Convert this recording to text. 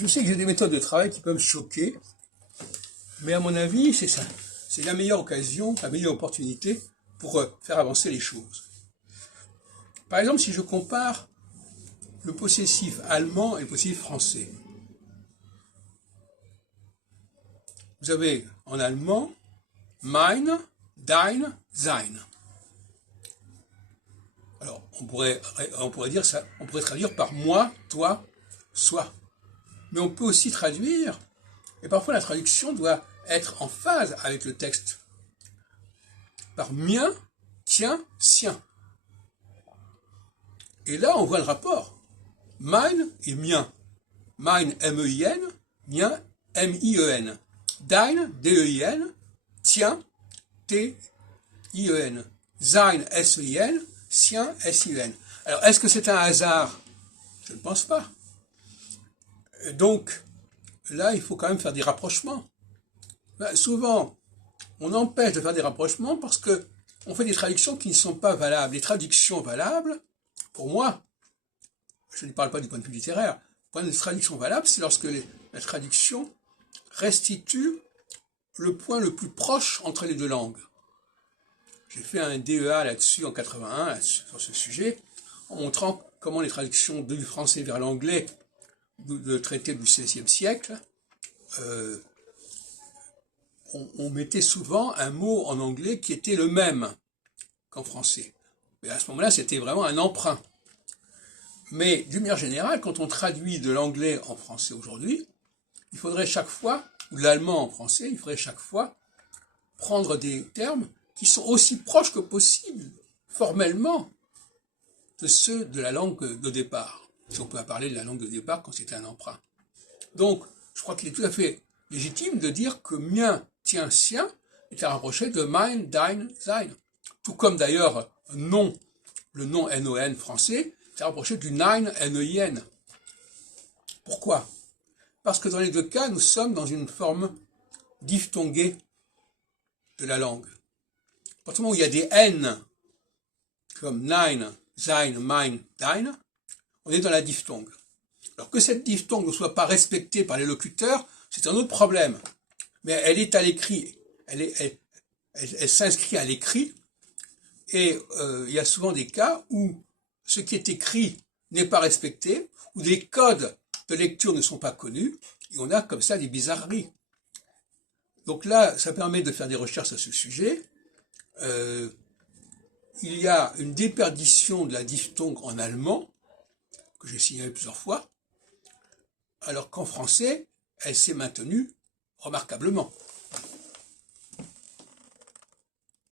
Je sais que j'ai des méthodes de travail qui peuvent choquer, mais à mon avis, c'est ça. C'est la meilleure occasion, la meilleure opportunité pour faire avancer les choses. Par exemple, si je compare le possessif allemand et le possessif français. Vous avez en allemand mein, dein, sein. Alors, on pourrait dire ça, on pourrait traduire par moi, toi, soi. Mais on peut aussi traduire, et parfois la traduction doit être en phase avec le texte, par mien, tien, sien. Et là, on voit le rapport. Mein et mien. Mein, M-E-I-N, mien, M-I-E-N. Dein, D-E-I-N, tien, T-I-E-N. Sein, S-E-I-N, sien, S-I-E-N. Alors, est-ce que c'est un hasard? Je ne pense pas. Donc, là, il faut quand même faire des rapprochements. Souvent, on empêche de faire des rapprochements parce que on fait des traductions qui ne sont pas valables. Les traductions valables, pour moi, je ne parle pas du point de vue littéraire, le point de vue traduction valable, c'est lorsque la traduction restitue le point le plus proche entre les deux langues. J'ai fait un DEA là-dessus en 81, sur ce sujet, en montrant comment les traductions du français vers l'anglais de traités du XVIe siècle, on mettait souvent un mot en anglais qui était le même qu'en français. Mais à ce moment-là, c'était vraiment un emprunt. Mais d'une manière générale, quand on traduit de l'anglais en français aujourd'hui, il faudrait chaque fois, ou l'allemand en français, il faudrait chaque fois prendre des termes qui sont aussi proches que possible, formellement, de ceux de la langue de départ. Si on peut parler de la langue de départ quand c'est un emprunt. Donc, je crois qu'il est tout à fait légitime de dire que mien, tien, sien est à rapprocher de mein, dein, sein. Tout comme d'ailleurs non, le nom N-O-N français, est à rapprocher du nein, N-E-I-N. Pourquoi? Parce que dans les deux cas, nous sommes dans une forme diphtonguée de la langue. À partir du moment où il y a des N, comme nein, sein, mein, dein, on est dans la diphtongue. Alors que cette diphtongue ne soit pas respectée par les locuteurs, c'est un autre problème. Mais elle est à l'écrit, elle s'inscrit à l'écrit, et il y a souvent des cas où ce qui est écrit n'est pas respecté, où des codes de lecture ne sont pas connus, et on a comme ça des bizarreries. Donc là, ça permet de faire des recherches à ce sujet. Il y a une déperdition de la diphtongue en allemand, que j'ai signalé plusieurs fois, alors qu'en français, elle s'est maintenue remarquablement.